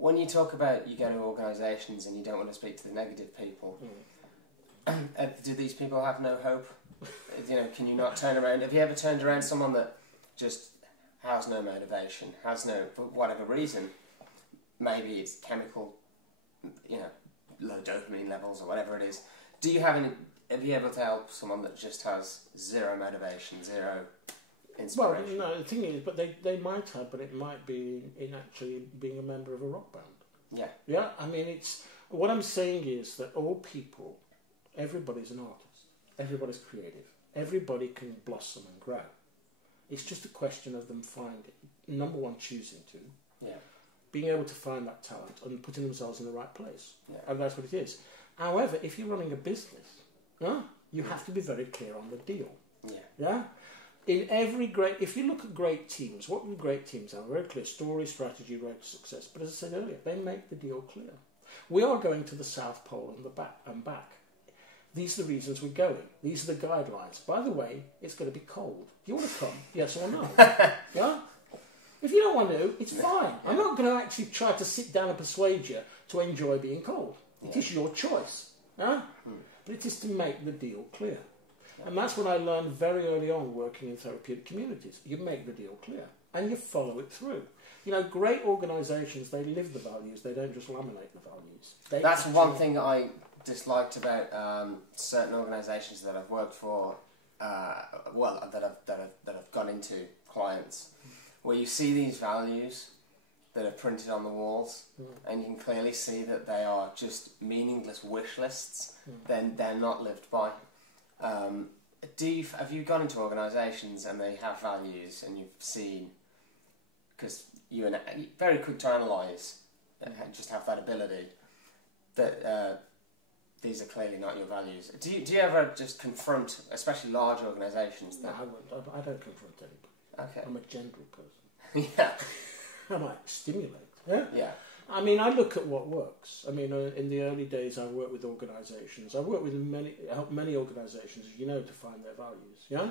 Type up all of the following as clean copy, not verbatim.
When you talk about you go to organisations and you don't want to speak to the negative people, do these people have no hope? Can you not turn around? Have you ever turned around someone that just has no motivation, has no, for whatever reason, maybe it's chemical, low dopamine levels or whatever it is. Have you able to help someone that just has zero motivation, zero inspiration? Well, no, the thing is, but they might have, but it might be in actually being a member of a rock band. Yeah. Yeah, I mean, what I'm saying is that all people, everybody's an artist, everybody's creative, everybody can blossom and grow. It's just a question of them finding, number one, choosing to, being able to find that talent and putting themselves in the right place. Yeah. And that's what it is. However, if you're running a business, you have to be very clear on the deal. Yeah. If you look at great teams, what do great teams have? Very clear story, strategy, road to success. But as I said earlier, they make the deal clear. We are going to the South Pole and back. These are the reasons we're going. These are the guidelines. By the way, it's going to be cold. Do you want to come? Yes or no? Yeah? If you don't want to, it's fine. I'm not going to actually try to sit down and persuade you to enjoy being cold. It is your choice. Yeah? But it is to make the deal clear. And that's what I learned very early on working in therapeutic communities. You make the deal clear and you follow it through. Great organisations, they live the values. They don't just laminate the values. That's one thing I disliked about certain organisations that I've worked for, that I've gone into clients, where you see these values that are printed on the walls, and you can clearly see that they are just meaningless wish lists. Then they're not lived by. Have you gone into organisations and they have values, and you've seen, because you're very quick to analyse and just have that ability, that these are clearly not your values. Do you ever just confront, especially large organisations? No, I don't confront anybody. Okay. I'm a gentle person. Yeah. I might stimulate. Yeah? Yeah. I mean, I look at what works. I mean, in the early days, I worked with organisations. I worked with many organisations, as you know, to find their values. Yeah?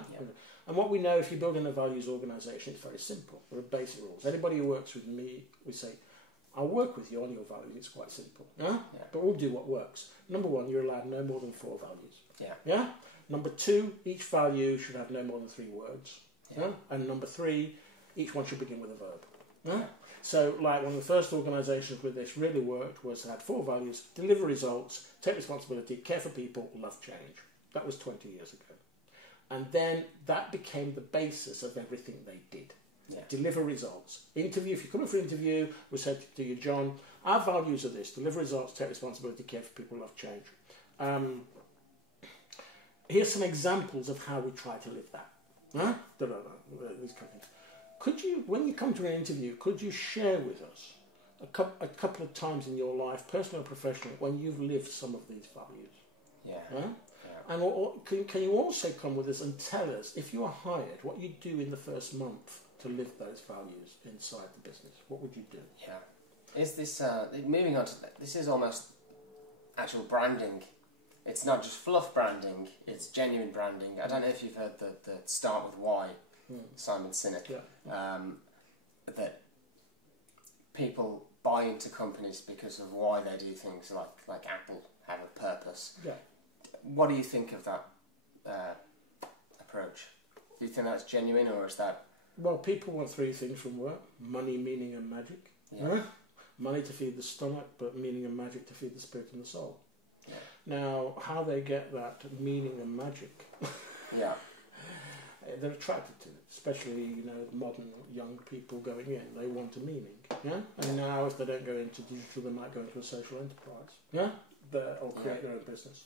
And what we know, if you're building a values organisation, it's very simple. There are basic rules. Anybody who works with me, we say, I'll work with you on your values. It's quite simple. Yeah? But we'll do what works. Number one, you're allowed no more than 4 values. Yeah? Yeah? Number 2, each value should have no more than 3 words. Yeah? And number 3, each one should begin with a verb. Yeah? So, like, one of the first organisations where this really worked was had 4 values: deliver results, take responsibility, care for people, love change. That was 20 years ago. And then that became the basis of everything they did. Yeah. Deliver results. Interview, if you come in for an interview, we said to you, John, our values are this: deliver results, take responsibility, care for people, love change. Here's some examples of how we try to live that. These kind of things. Could you, when you come to an interview, could you share with us a couple of times in your life, personal or professional, when you've lived some of these values? Yeah. And can you also come with us and tell us, if you are hired, what you do in the first month to live those values inside the business? What would you do? Yeah. Is this, moving on to, this is almost actual branding. It's not just fluff branding, it's genuine branding. I don't know if you've heard the Start With Why, Simon Sinek, that people buy into companies because of why they do things, like Apple have a purpose. Yeah. What do you think of that approach? Do you think that's genuine, or is that... Well, people want 3 things from work: money, meaning and magic. Yeah. Money to feed the stomach, but meaning and magic to feed the spirit and the soul. Yeah. Now, how they get that meaning and magic... They're attracted to it, especially, modern young people going in. They want a meaning, yeah? And now, if they don't go into digital, they might go into a social enterprise, yeah? Or create their own business.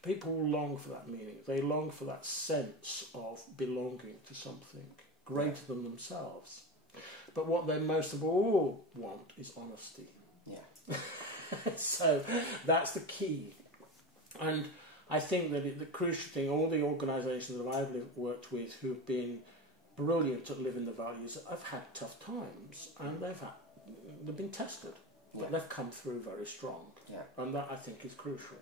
People long for that meaning. They long for that sense of belonging to something greater than themselves. But what they most of all want is honesty. Yeah. So that's the key. And I think that the crucial thing, all the organisations that I've worked with who've been brilliant at living the values, have had tough times, and they've been tested, but they've come through very strong. Yeah. And that, I think, is crucial.